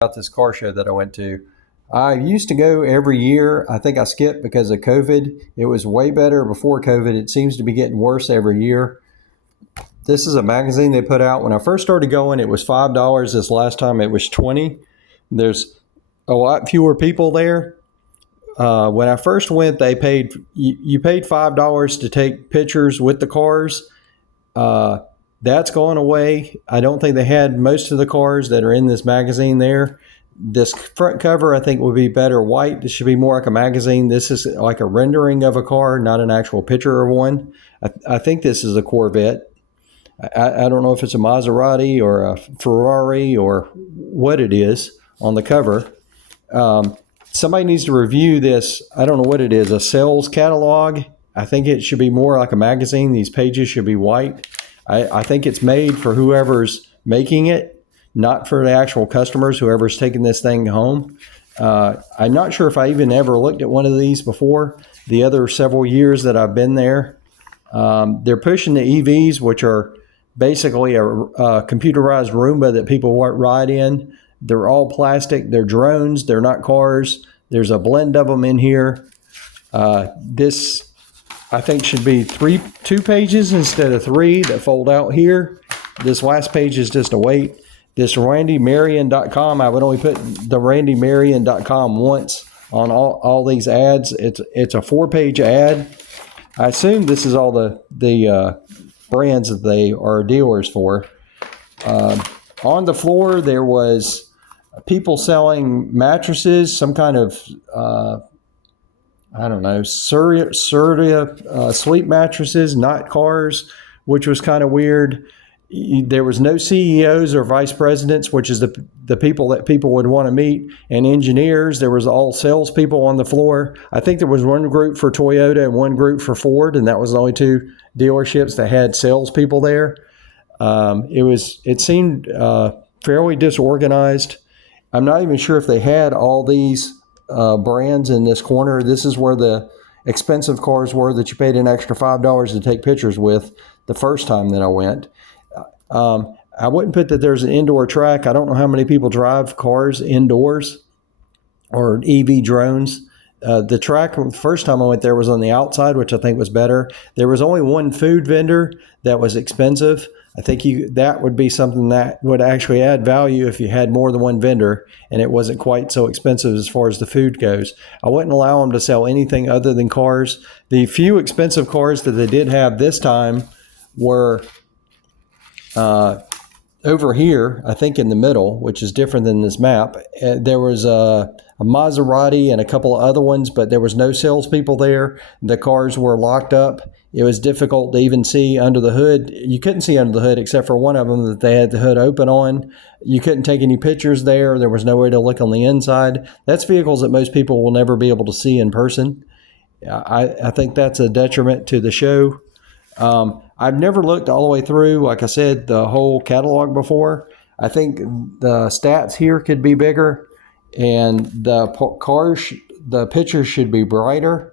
about this car show that I went to. I used to go every year. I think I skipped because of COVID. It was way better before COVID. It seems to be getting worse every year. This is a magazine they put out. When I first started going, it was $5. This last time it was $20. There's a lot fewer people there. When I first went, they paid you paid $5 to take pictures with the cars. That's gone away. I don't think they had most of the cars that are in this magazine there. This front cover, I think, would be better white. This should be more like a magazine. This is like a rendering of a car, not an actual picture of one. I think this is a Corvette. I don't know if it's a Maserati or a Ferrari or what it is on the cover. Somebody needs to review this. I don't know what it is, a sales catalog. I think it should be more like a magazine. These pages should be white. I think it's made for whoever's making it, not for the actual customers, whoever's taking this thing home. I'm not sure if I even ever looked at one of these before the other several years that I've been there. They're pushing the EVs, which are basically a computerized Roomba that people ride in. They're all plastic. They're drones. They're not cars. There's a blend of them in here. This, I think, should be two pages instead of three that fold out here. This last page is just a weight. This randymarion.com, I would only put the randymarion.com once on all these ads. It's a 4-page ad. I assume this is all the brands that they are dealers for. On the floor, there was people selling mattresses, some kind of, I don't know, Surya sleep mattresses, not cars, which was kind of weird. There was no CEOs or vice presidents, which is the people that people would want to meet, and engineers. There was all salespeople on the floor. I think there was one group for Toyota and one group for Ford, and that was the only two dealerships that had salespeople there. It seemed fairly disorganized. I'm not even sure if they had all these brands in this corner. This is where the expensive cars were that you paid an extra $5 to take pictures with the first time that I went. I wouldn't put that there's an indoor track. I don't know how many people drive cars indoors or EV drones. The track, the first time I went there, was on the outside, which I think was better. There was only one food vendor that was expensive. I think that would be something that would actually add value if you had more than one vendor and it wasn't quite so expensive as far as the food goes. I wouldn't allow them to sell anything other than cars. The few expensive cars that they did have this time were over here, I think in the middle, which is different than this map. There was a Maserati and a couple of other ones, but there was no salespeople there. The cars were locked up. It was difficult to even see under the hood. You couldn't see under the hood except for one of them that they had the hood open on. You couldn't take any pictures there. There was no way to look on the inside. That's vehicles that most people will never be able to see in person. I think that's a detriment to the show. I've never looked all the way through, like I said, the whole catalog before. I think the stats here could be bigger, and the pictures should be brighter.